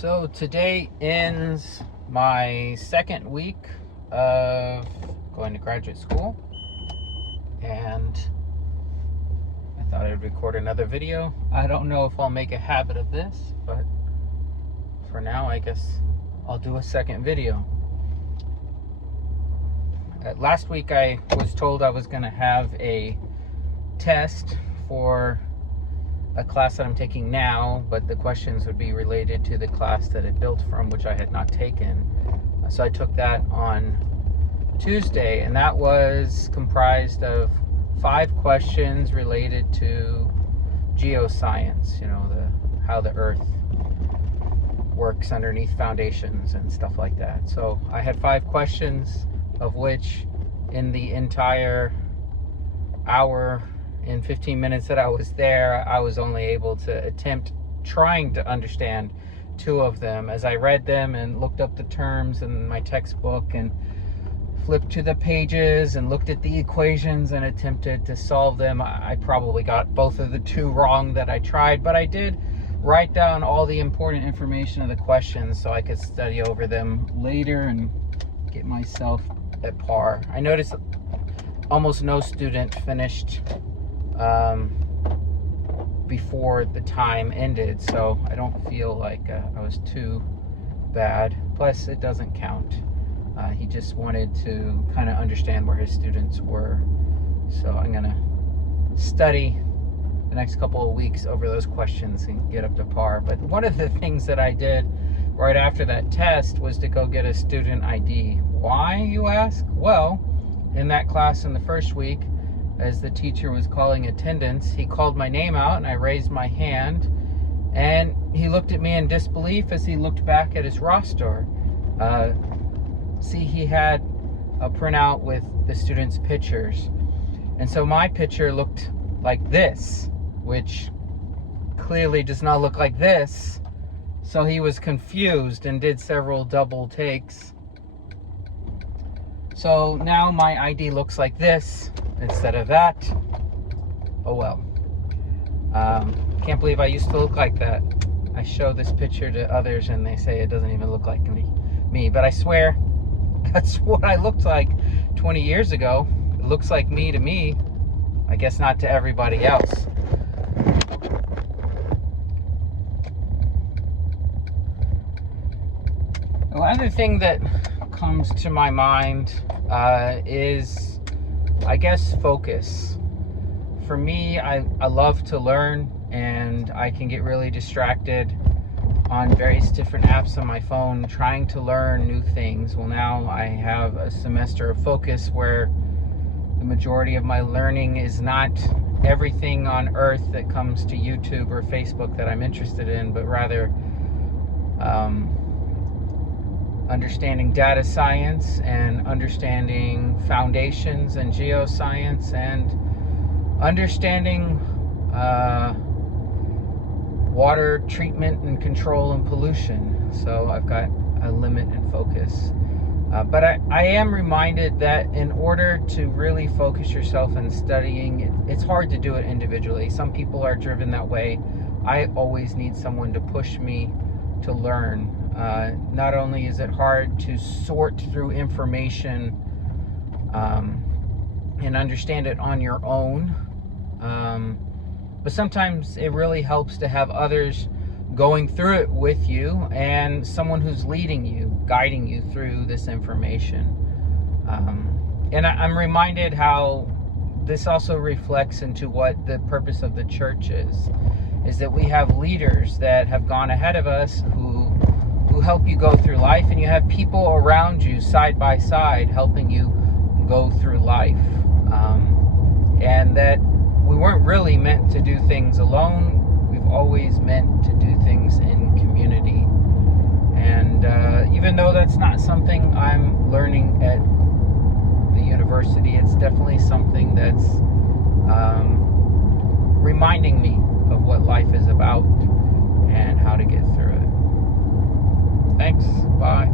So today ends my second week of going to graduate school, and I thought I'd record another video. I don't know if I'll make a habit of this, but for now I guess I'll do a second video. Last week I was told I was going to have a test for a class that I'm taking now, but the questions would be related to the class that it built from, which I had not taken. So I took that on Tuesday, and that was comprised of 5 questions related to geoscience, how the earth works underneath foundations and stuff like that. So I had 5 questions, of which in the entire hour and 15 minutes that I was there, I was only able to attempt trying to understand 2 of them. As I read them and looked up the terms in my textbook and flipped to the pages and looked at the equations and attempted to solve them, I probably got both of the 2 wrong that I tried, but I did write down all the important information of the questions so I could study over them later and get myself at par. I noticed almost no student finished before the time ended, so I don't feel like I was too bad. Plus, it doesn't count. He just wanted to kind of understand where his students were. So I'm gonna study the next couple of weeks over those questions and get up to par. But one of the things that I did right after that test was to go get a student ID. Why, you ask? Well, in that class in the first week, as the teacher was calling attendance, he called my name out and I raised my hand, and he looked at me in disbelief as he looked back at his roster. See, he had a printout with the students' pictures, and so my picture looked like this, which clearly does not look like this. So he was confused and did several double takes. So now my ID looks like this instead of that. Oh well. Can't believe I used to look like that. I show this picture to others and they say it doesn't even look like me. But I swear, that's what I looked like 20 years ago. It looks like me to me. I guess not to everybody else. Another thing that comes to my mind is, I guess, focus. For me, I love to learn, and I can get really distracted on various different apps on my phone trying to learn new things. Well, now I have a semester of focus where the majority of my learning is not everything on earth that comes to YouTube or Facebook that I'm interested in, but rather understanding data science and understanding foundations and geoscience and understanding water treatment and control and pollution. So I've got a limit and focus. But I am reminded that in order to really focus yourself in studying, it's hard to do it individually. Some people are driven that way. I always need someone to push me to learn. Not only is it hard to sort through information and understand it on your own, but sometimes it really helps to have others going through it with you and someone who's leading you, guiding you through this information. And I'm reminded how this also reflects into what the purpose of the church is that we have leaders that have gone ahead of us who help you go through life, and you have people around you side by side helping you go through life. And that we weren't really meant to do things alone. We've always meant to do things in community. And even though that's not something I'm learning at the university, it's definitely something that's reminding me of what life is about and how to get through it. Thanks. Bye.